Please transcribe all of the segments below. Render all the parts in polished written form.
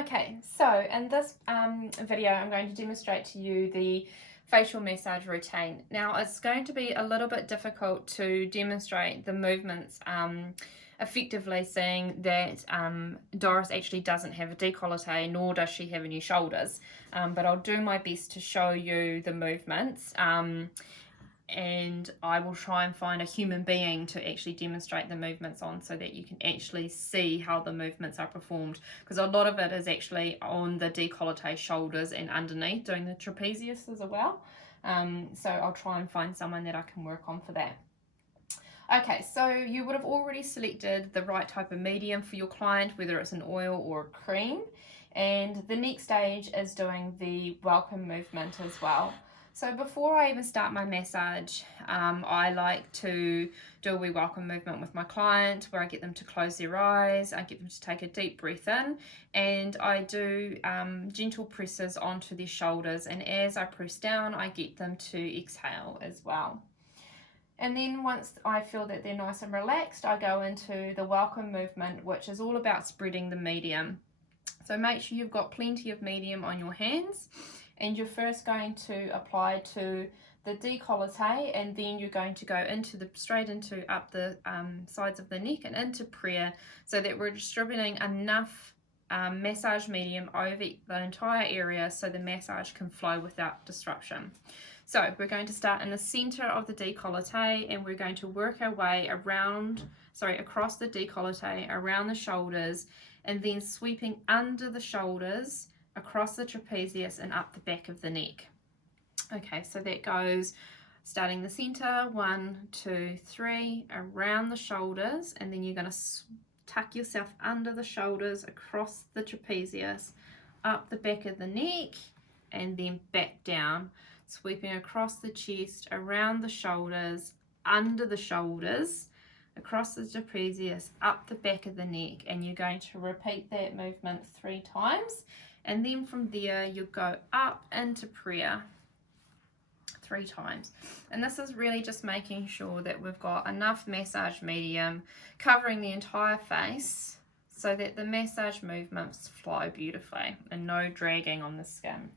Okay, so in this video I'm going to demonstrate to you the facial massage routine. Now it's going to be a little bit difficult to demonstrate the movements effectively, seeing that Doris actually doesn't have a décolleté, nor does she have any shoulders, but I'll do my best to show you the movements. And I will try and find a human being to actually demonstrate the movements on, so that you can actually see how the movements are performed, because a lot of it is actually on the décolleté, shoulders and underneath, doing the trapezius as well. So I'll try and find someone that I can work on for that. Okay, so you would have already selected the right type of medium for your client, whether it's an oil or a cream, and the next stage is doing the welcome movement as well. So before I even start my massage, I like to do a wee welcome movement with my client, where I get them to close their eyes, I get them to take a deep breath in, and I do gentle presses onto their shoulders, and as I press down, I get them to exhale as well. And then once I feel that they're nice and relaxed, I go into the welcome movement, which is all about spreading the medium. So make sure you've got plenty of medium on your hands, and you're first going to apply to the décolleté, and then you're going to go straight into up the sides of the neck and into prayer, so that we're distributing enough massage medium over the entire area so the massage can flow without disruption. So we're going to start in the center of the décolleté, and we're going to work our way across the décolleté, around the shoulders, and then sweeping under the shoulders, across the trapezius and up the back of the neck. Okay, so that goes starting the center, 1, 2, 3, around the shoulders, and then you're going to tuck yourself under the shoulders, across the trapezius, up the back of the neck, and then back down, sweeping across the chest, around the shoulders, under the shoulders, across the trapezius, up the back of the neck, and you're going to repeat that movement 3 times, and then from there you go up into prayer 3 times. And this is really just making sure that we've got enough massage medium covering the entire face, so that the massage movements flow beautifully and no dragging on the skin.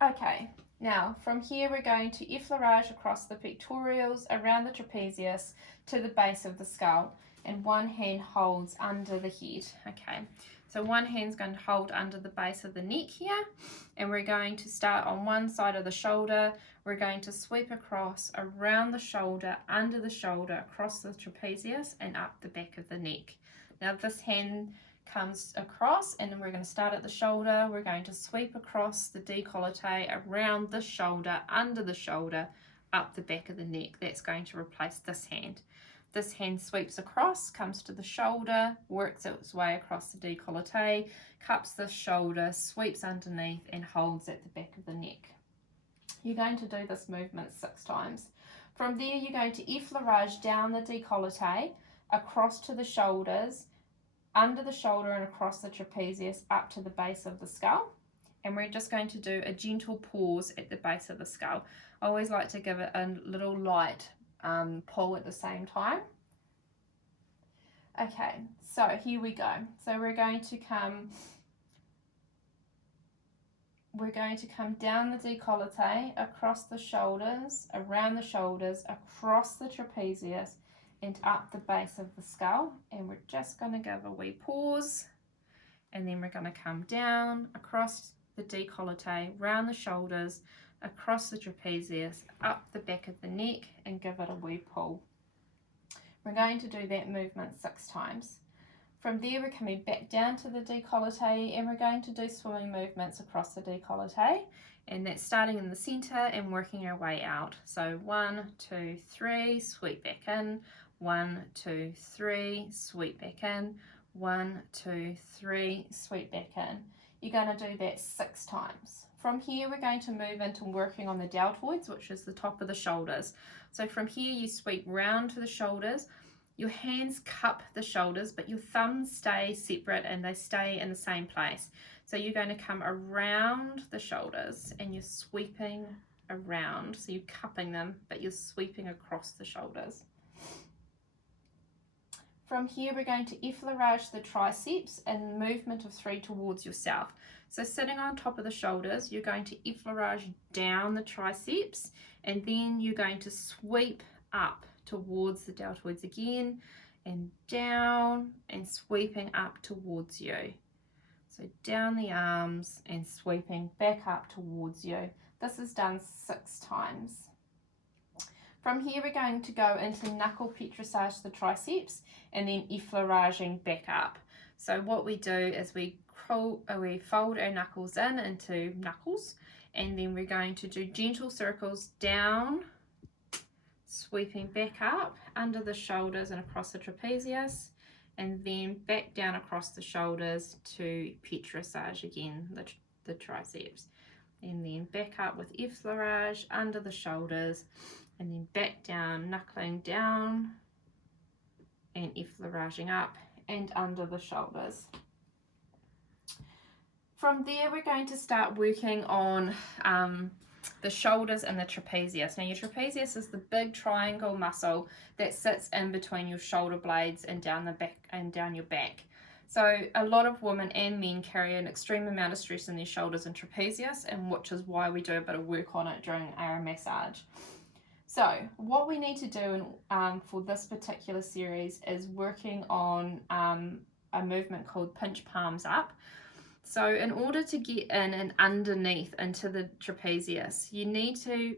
Okay, now from here we're going to effleurage across the pectorals, around the trapezius to the base of the skull, and one hand holds under the head. Okay, so one hand's going to hold under the base of the neck here, and we're going to start on one side of the shoulder. We're going to sweep across, around the shoulder, under the shoulder, across the trapezius and up the back of the neck. Now this hand comes across, and then we're going to start at the shoulder. We're going to sweep across the décolleté, around the shoulder, under the shoulder, up the back of the neck. That's going to replace this hand. This hand sweeps across, comes to the shoulder, works its way across the décolleté, cups the shoulder, sweeps underneath, and holds at the back of the neck. You're going to do this movement 6 times. From there you're going to effleurage down the décolleté, across to the shoulders, under the shoulder and across the trapezius, up to the base of the skull, and we're just going to do a gentle pause at the base of the skull. I always like to give it a little light pull at the same time. Okay, so here we go. So we're going to come down the décolleté, across the shoulders, around the shoulders, across the trapezius, and up the base of the skull, and we're just going to give a wee pause, and then we're going to come down across the décolleté, round the shoulders, across the trapezius, up the back of the neck, and give it a wee pull. We're going to do that movement 6 times. From there we're coming back down to the décolleté, and we're going to do swimming movements across the décolleté, and that's starting in the center and working our way out. So 1, 2, 3, sweep back in, 1, 2, 3, sweep back in, 1, 2, 3, sweep back in. You're going to do that 6 times. From here we're going to move into working on the deltoids, which is the top of the shoulders. So from here you sweep round to the shoulders, your hands cup the shoulders, but your thumbs stay separate and they stay in the same place. So you're going to come around the shoulders and you're sweeping around. So you're cupping them, but you're sweeping across the shoulders. From here, we're going to effleurage the triceps and movement of 3 towards yourself. So sitting on top of the shoulders, you're going to effleurage down the triceps, and then you're going to sweep up towards the deltoids again, and down, and sweeping up towards you. So down the arms and sweeping back up towards you. This is done 6 times. From here, we're going to go into knuckle petrissage the triceps and then effleuraging back up. So what we do is we fold our knuckles into knuckles, and then we're going to do gentle circles down, sweeping back up under the shoulders and across the trapezius, and then back down across the shoulders to petrissage again the triceps, and then back up with effleurage under the shoulders, and then back down, knuckling down and effleuraging up and under the shoulders. From there, we're going to start working on the shoulders and the trapezius. Now, your trapezius is the big triangle muscle that sits in between your shoulder blades and down the back and down your back. So a lot of women and men carry an extreme amount of stress in their shoulders and trapezius, and which is why we do a bit of work on it during our massage. So what we need to do for this particular series is working on a movement called pinch palms up. So in order to get in and underneath into the trapezius, you need to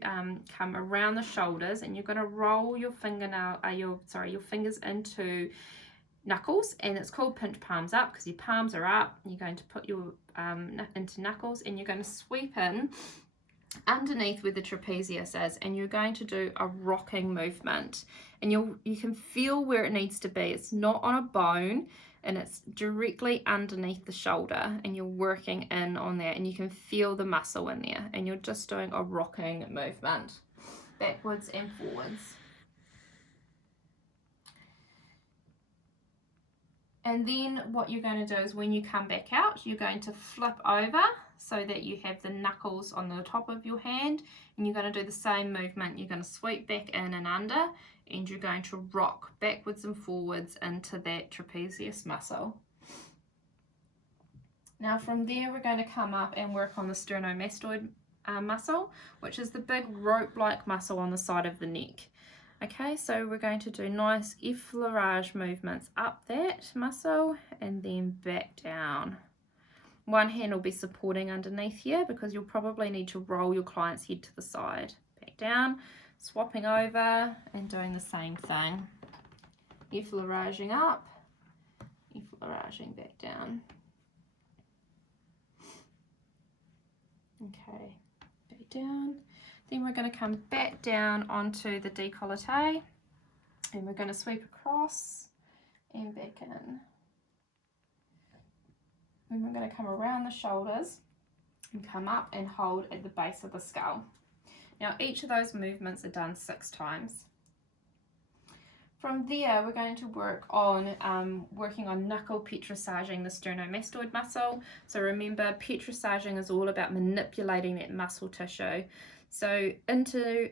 come around the shoulders, and you're going to roll your your fingers into knuckles, and it's called pinch palms up because your palms are up. You're going to put your into knuckles, and you're going to sweep in underneath where the trapezius is, and you're going to do a rocking movement, and you can feel where it needs to be. It's not on a bone, and it's directly underneath the shoulder, and you're working in on that, and you can feel the muscle in there, and you're just doing a rocking movement backwards and forwards. And then what you're going to do is when you come back out, you're going to flip over so that you have the knuckles on the top of your hand, and you're going to do the same movement. You're going to sweep back in and under, and you're going to rock backwards and forwards into that trapezius muscle. Now from there, we're going to come up and work on the sternomastoid muscle, which is the big rope-like muscle on the side of the neck. Okay, so we're going to do nice effleurage movements up that muscle and then back down. One hand will be supporting underneath here because you'll probably need to roll your client's head to the side. Back down, swapping over and doing the same thing. Effleuraging up, effleuraging back down. Okay, back down. Then we're going to come back down onto the décolleté, and we're going to sweep across and back in. Then we're going to come around the shoulders and come up and hold at the base of the skull. Now each of those movements are done 6 times. From there, we're going to work on working on knuckle petrissaging the sternomastoid muscle. So remember, petrissaging is all about manipulating that muscle tissue. So into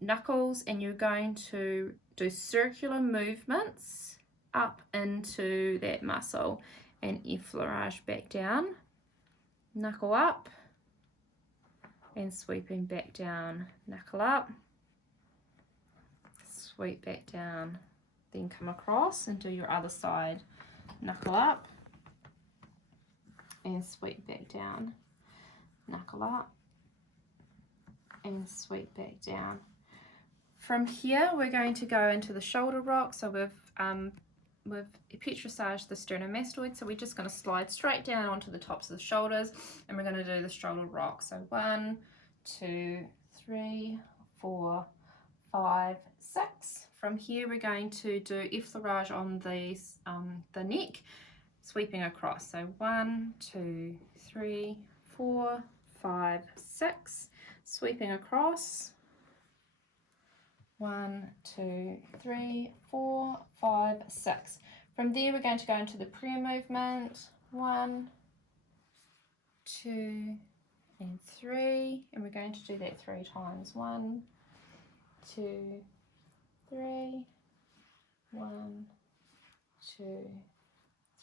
knuckles, and you're going to do circular movements up into that muscle and effleurage back down, knuckle up and sweeping back down, knuckle up, sweep back down, then come across and do your other side, knuckle up and sweep back down, knuckle up and sweep back down. From here, we're going to go into the shoulder rock. So we've petrissaged the sternomastoid, so we're just going to slide straight down onto the tops of the shoulders, and we're going to do the shoulder rock. So 1, 2, 3, 4, 5, 6. From here, we're going to do effleurage on the neck, sweeping across. So 1, 2, 3, 4, 5, 6. Sweeping across, 1, 2, 3, 4, 5, 6. From there, we're going to go into the prayer movement, 1, 2, and 3, and we're going to do that 3 times. 1, 2, 3, 1, 2,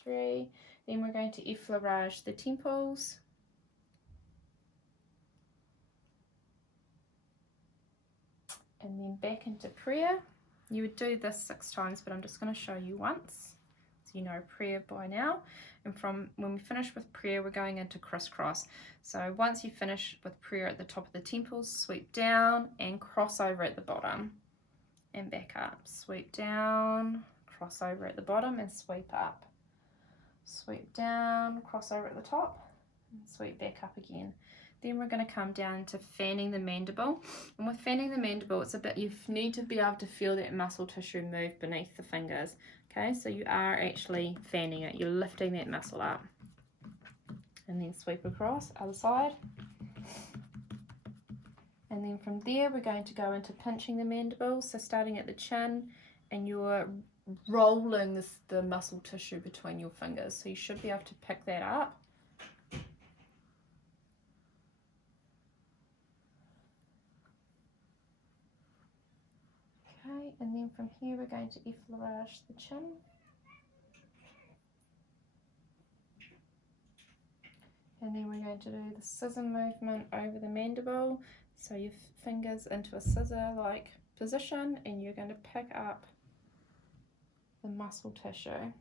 3. Then we're going to effleurage the temples. And then back into prayer. You would do this 6 times, but I'm just going to show you once, so you know prayer by now. And from when we finish with prayer, we're going into crisscross. So once you finish with prayer at the top of the temples, sweep down and cross over at the bottom and back up. Sweep down, cross over at the bottom and sweep up. Sweep down, cross over at the top and sweep back up again. Then we're going to come down to fanning the mandible. And with fanning the mandible, it's a bit, you need to be able to feel that muscle tissue move beneath the fingers. Okay, so you are actually fanning it. You're lifting that muscle up. And then sweep across, other side. And then from there, we're going to go into pinching the mandible. So starting at the chin, and you're rolling the muscle tissue between your fingers. So you should be able to pick that up. Okay, and then from here we're going to effleurage the chin. And then we're going to do the scissor movement over the mandible. So your fingers into a scissor-like position, and you're going to pick up the muscle tissue.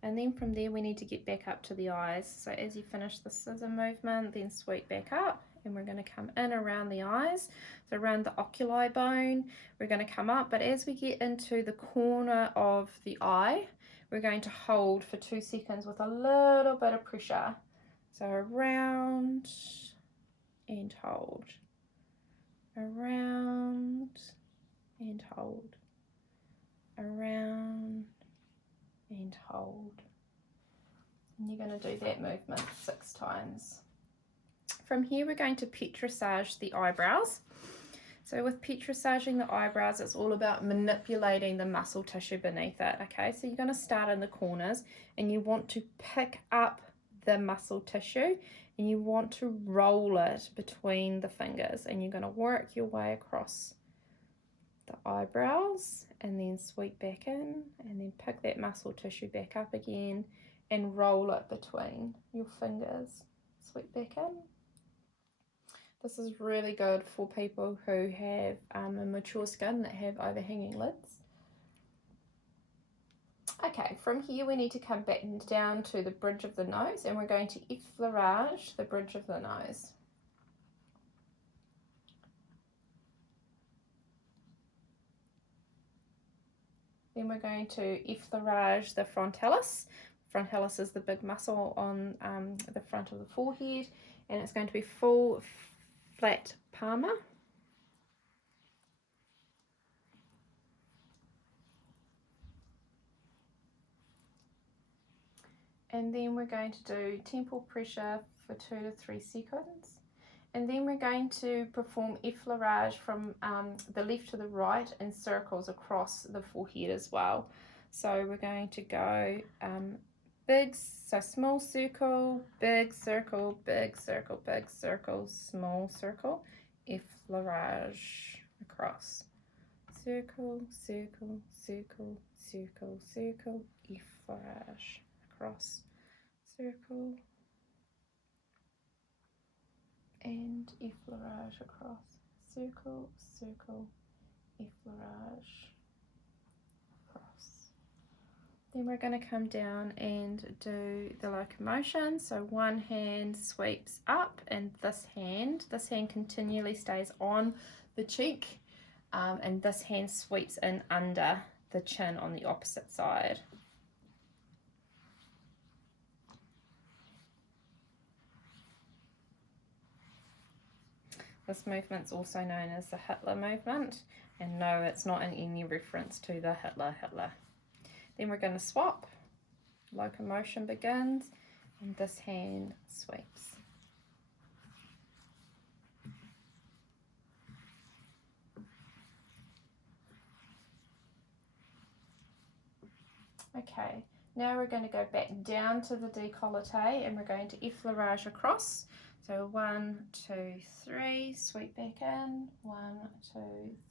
And then from there we need to get back up to the eyes. So as you finish the scissor movement, then sweep back up, and we're going to come in around the eyes, so around the oculi bone. We're going to come up, but as we get into the corner of the eye, we're going to hold for 2 seconds with a little bit of pressure. So around and hold. Around and hold. Around and hold. And you're going to do that movement 6 times. From here we're going to petrissage the eyebrows. So with petrissaging the eyebrows, it's all about manipulating the muscle tissue beneath it. Okay, so you're going to start in the corners, and you want to pick up the muscle tissue, and you want to roll it between the fingers, and you're going to work your way across the eyebrows and then sweep back in, and then pick that muscle tissue back up again and roll it between your fingers. Sweep back in. This is really good for people who have a mature skin that have overhanging lids. Okay, from here we need to come back down to the bridge of the nose, and we're going to effleurage the bridge of the nose. Then we're going to effleurage the frontalis. Frontalis is the big muscle on the front of the forehead, and it's going to be full flat palmar. And then we're going to do temple pressure for 2 to 3 seconds. And then we're going to perform effleurage from the left to the right in circles across the forehead as well. So we're going to go so small circle, big circle, big circle, big circle, small circle, effleurage across. Circle, circle, circle, circle, circle, effleurage across. Circle and effleurage across. Circle, circle, effleurage across. Then we're going to come down and do the locomotion. So one hand sweeps up, and this hand continually stays on the cheek, and this hand sweeps in under the chin on the opposite side. This movement's also known as the Hitler movement, and no, it's not in any reference to the Hitler. Then we're going to swap. Locomotion begins, and this hand sweeps. Okay, now we're going to go back down to the décolleté, and we're going to effleurage across. So 1, 2, 3, sweep back in, 1, 2,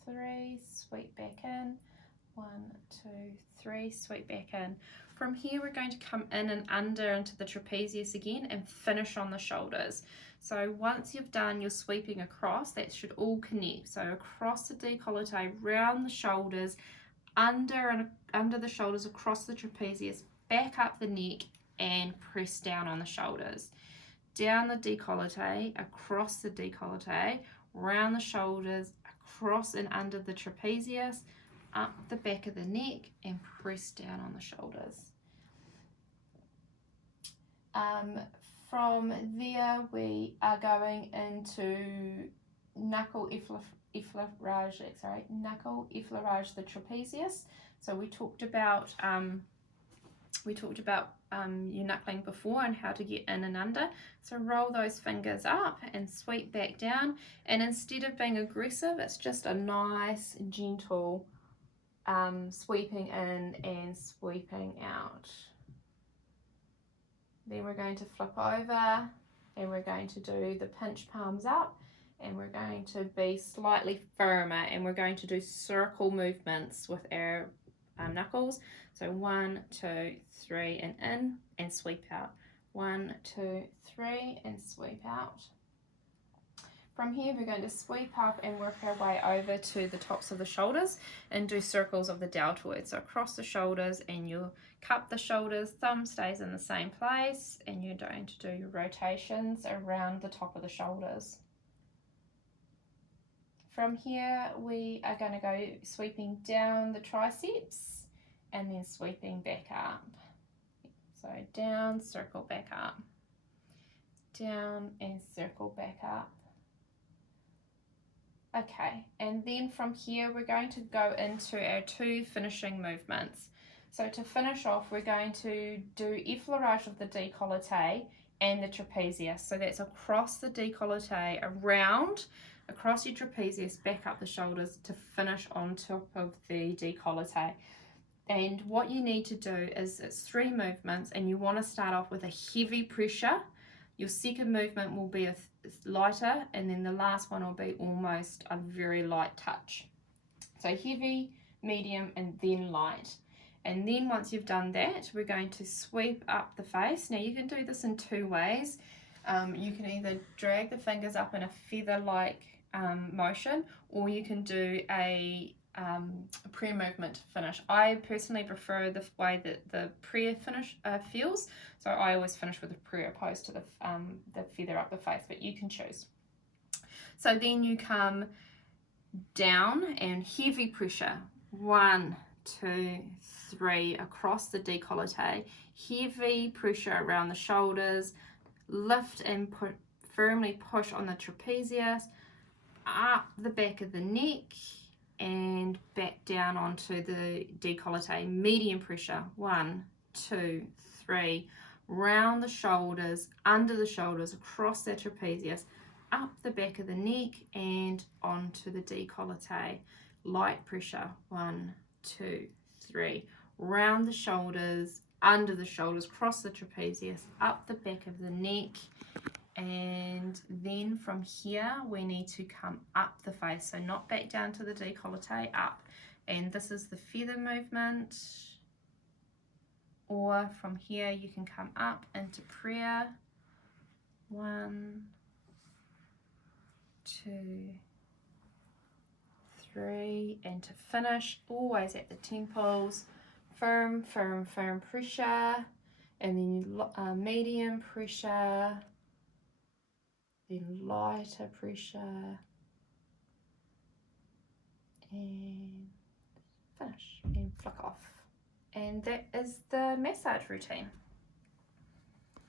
3, sweep back in, 1, 2, 3, sweep back in. From here we're going to come in and under into the trapezius again and finish on the shoulders. So once you've done your sweeping across, that should all connect. So across the décolleté, round the shoulders, under the shoulders, across the trapezius, back up the neck and press down on the shoulders. Down the décolleté, across the décolleté, round the shoulders, across and under the trapezius, up the back of the neck and press down on the shoulders. From there we are going into knuckle effleurage the trapezius. So we talked about your knuckling before and how to get in and under. So roll those fingers up and sweep back down, and instead of being aggressive, it's just a nice gentle sweeping in and sweeping out. Then we're going to flip over and we're going to do the pinch palms up, and we're going to be slightly firmer, and we're going to do circle movements with our knuckles. So 1, 2, 3 and in and sweep out. 1, 2, 3 and sweep out. From here we're going to sweep up and work our way over to the tops of the shoulders and do circles of the deltoid. So across the shoulders, and you'll cup the shoulders, thumb stays in the same place, and you're going to do your rotations around the top of the shoulders. From here we are going to go sweeping down the triceps and then sweeping back up. So down, circle back up, down and circle back up. Okay, and then from here we're going to go into our 2 finishing movements. So to finish off, we're going to do effleurage of the décolleté and the trapezius. So that's across the décolleté, around, across your trapezius, back up the shoulders to finish on top of the décolleté. And what you need to do is, it's 3 movements, and you want to start off with a heavy pressure. Your second movement will be lighter, and then the last one will be almost a very light touch. So heavy, medium, and then light. And then once you've done that, we're going to sweep up the face. Now you can do this in 2 ways. You can either drag the fingers up in a feather-like motion, or you can do a prayer movement to finish. I personally prefer the way that the prayer finish feels, so I always finish with a prayer opposed to the feather up the face, but you can choose. So then you come down and heavy pressure, 1, 2, 3 across the décolleté, heavy pressure around the shoulders, lift and firmly push on the trapezius, up the back of the neck and back down onto the décolleté, medium pressure, 1, 2, 3, round the shoulders, under the shoulders, across the trapezius, up the back of the neck and onto the décolleté, light pressure, 1, 2, 3, round the shoulders, under the shoulders, cross the trapezius, up the back of the neck, and then from here we need to come up the face, so not back down to the décolleté, up. And this is the feather movement, or from here you can come up into prayer, 1, 2, 3, and to finish always at the temples, firm, firm, firm pressure, and then medium pressure, then lighter pressure, and finish and flick off. And that is the massage routine.